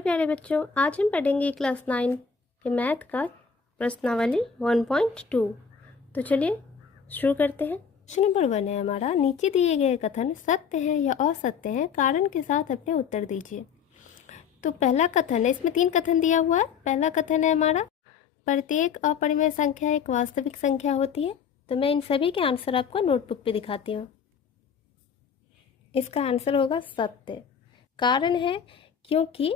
Hello प्यारे बच्चों, आज हम पढ़ेंगे क्लास 9 के मैथ का प्रश्नावली 1.2। तो चलिए शुरू करते हैं। क्वेश्चन नंबर 1 है हमारा, नीचे दिए गए कथन सत्य है या असत्य है, कारण के साथ अपने उत्तर दीजिए। तो पहला कथन है, इसमें 3 कथन दिया हुआ है। पहला कथन है हमारा, प्रत्येक अपरिमेय संख्या एक वास्तविक संख्या होती है। तो मैं इन सभी के आंसर आपको नोटबुक पे दिखाती हूँ। इसका आंसर होगा सत्य। कारण है क्योंकि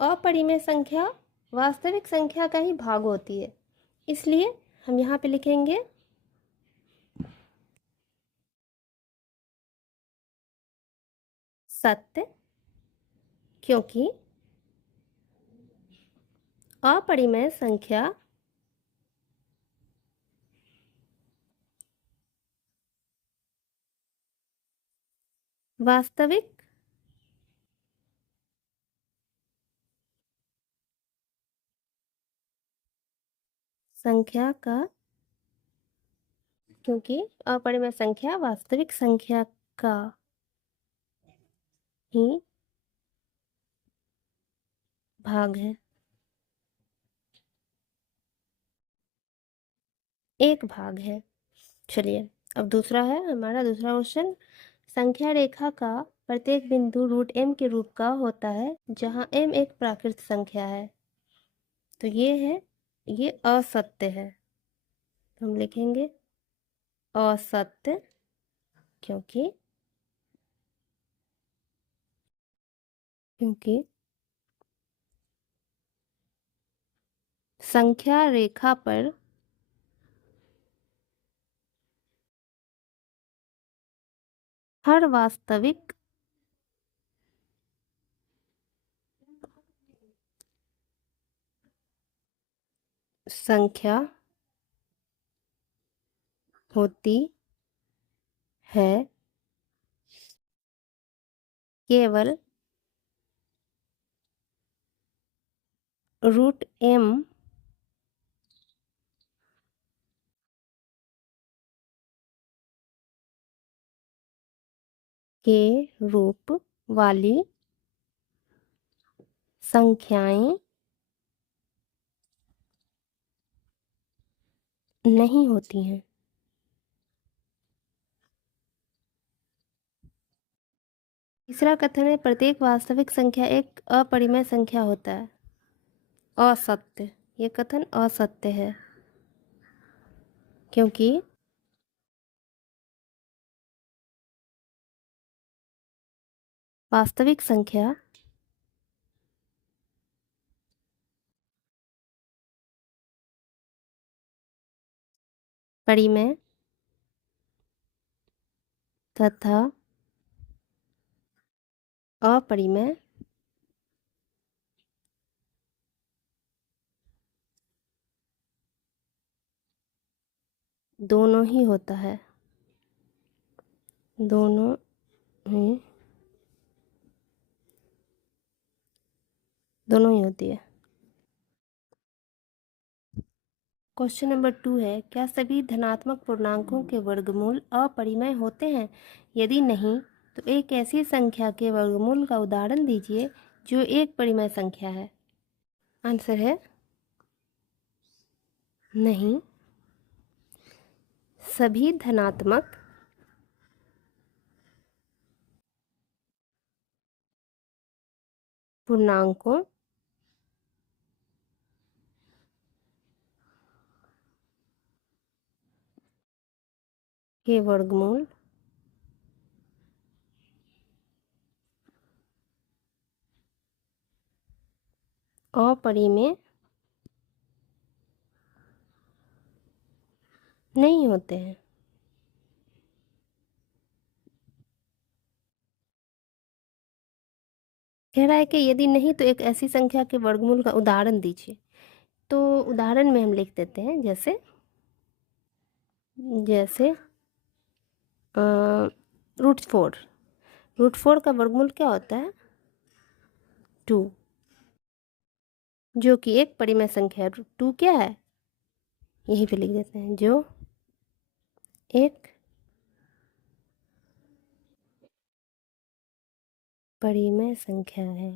अपरिमेय संख्या वास्तविक संख्या का ही भाग होती है, इसलिए हम यहाँ पे लिखेंगे सत्य, क्योंकि अपरिमेय संख्या वास्तविक संख्या का क्योंकि अपरिमेय संख्या वास्तविक संख्या का ही भाग है, एक भाग है। चलिए अब दूसरा है हमारा दूसरा क्वेश्चन, संख्या रेखा का प्रत्येक बिंदु रूट m के रूप का होता है जहाँ m एक प्राकृत संख्या है। तो ये असत्य है। तो हम लिखेंगे असत्य, क्योंकि संख्या रेखा पर हर वास्तविक संख्या होती है केवल रूट m के रूप वाली संख्याएं नहीं होती हैं। तीसरा कथन है, प्रत्येक वास्तविक संख्या एक अपरिमेय संख्या होता है। असत्य, ये कथन असत्य है, क्योंकि वास्तविक संख्या परिमेय तथा अपरिमेय दोनों ही होता है, दोनों ही होती है। क्वेश्चन नंबर 2 है, क्या सभी धनात्मक पूर्णांकों के वर्गमूल अपरिमेय होते हैं? यदि नहीं तो एक ऐसी संख्या के वर्गमूल का उदाहरण दीजिए जो एक परिमेय संख्या है। आंसर है नहीं, सभी धनात्मक पूर्णांकों के वर्गमूल अपरिमेय नहीं होते हैं। कह रहा है कि यदि नहीं तो एक ऐसी संख्या के वर्गमूल का उदाहरण दीजिए। तो उदाहरण में हम लिख देते हैं जैसे रूट फोर का वर्गमूल क्या होता है? 2, जो कि एक परिमेय संख्या है। 2 क्या है? यहीं पे लिख देते हैं, जो एक परिमेय संख्या है।